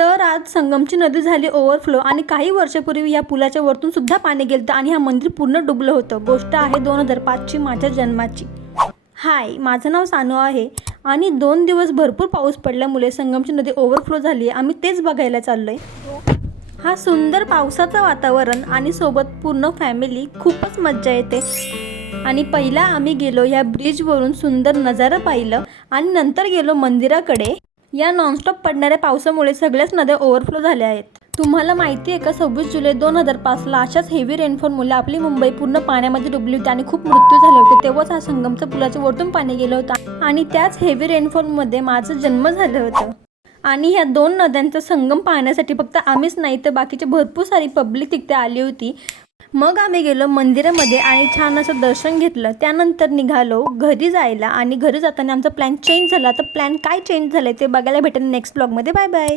तर आज संगमची नदी झाली ओव्हरफ्लो आणि काही वर्षापूर्वी या पुलाच्या वरतून सुद्धा पाणी गेलं आणि हा मंदिर पूर्ण डुबलं होतं। गोष्ट आहे 2005ची माझ्या जन्माची। हाय, माझं नाव सानू आहे आणि 2 दिवस भरपूर पाऊस पडल्यामुळे संगमची नदी ओव्हरफ्लो झाली आहे। आम्ही तेच बघायला चाललोय। हा सुंदर पावसाचं वातावरण आणि सोबत पूर्ण फॅमिली, खूपच मज्जा येते। आणि पहिला आम्ही गेलो या ब्रिजवरून सुंदर नजारा पाहिलं आणि नंतर गेलो मंदिराकडे। या नॉनस्टॉप पडणाऱ्या पावसामुळे सगळ्याच नद्या ओव्हरफ्लो झाल्या आहेत। तुम्हाला माहिती आहे का 26 जुलै 2005ला अशाच हेवी रेनफॉलमुळे आपली मुंबई पूर्ण पाण्यामध्ये डुबली होती आणि खूप मृत्यू झाले होते। तेव्हाच हा संगमच्या पुलाच्या वरतून पाणी गेलं होतं आणि त्याच हेवी रेनफॉलमध्ये माझं जन्म झालं होतं। आणि ह्या 2 नद्यांचा संगम पाहण्यासाठी फक्त आम्हीच नाही तर बाकीचे भरपूर सारी पब्लिक तिथे आली होती। मग आम्ही गेलो मंदिरामध्ये आणि छान असं दर्शन घेतलं। त्यानंतर निघालो घरी जायला आणि घरी जाताना आमचा प्लॅन चेंज झाला। तर प्लॅन काय चेंज झालाय ते बघायला भेटेल नेक्स्ट ब्लॉगमध्ये। Bye bye.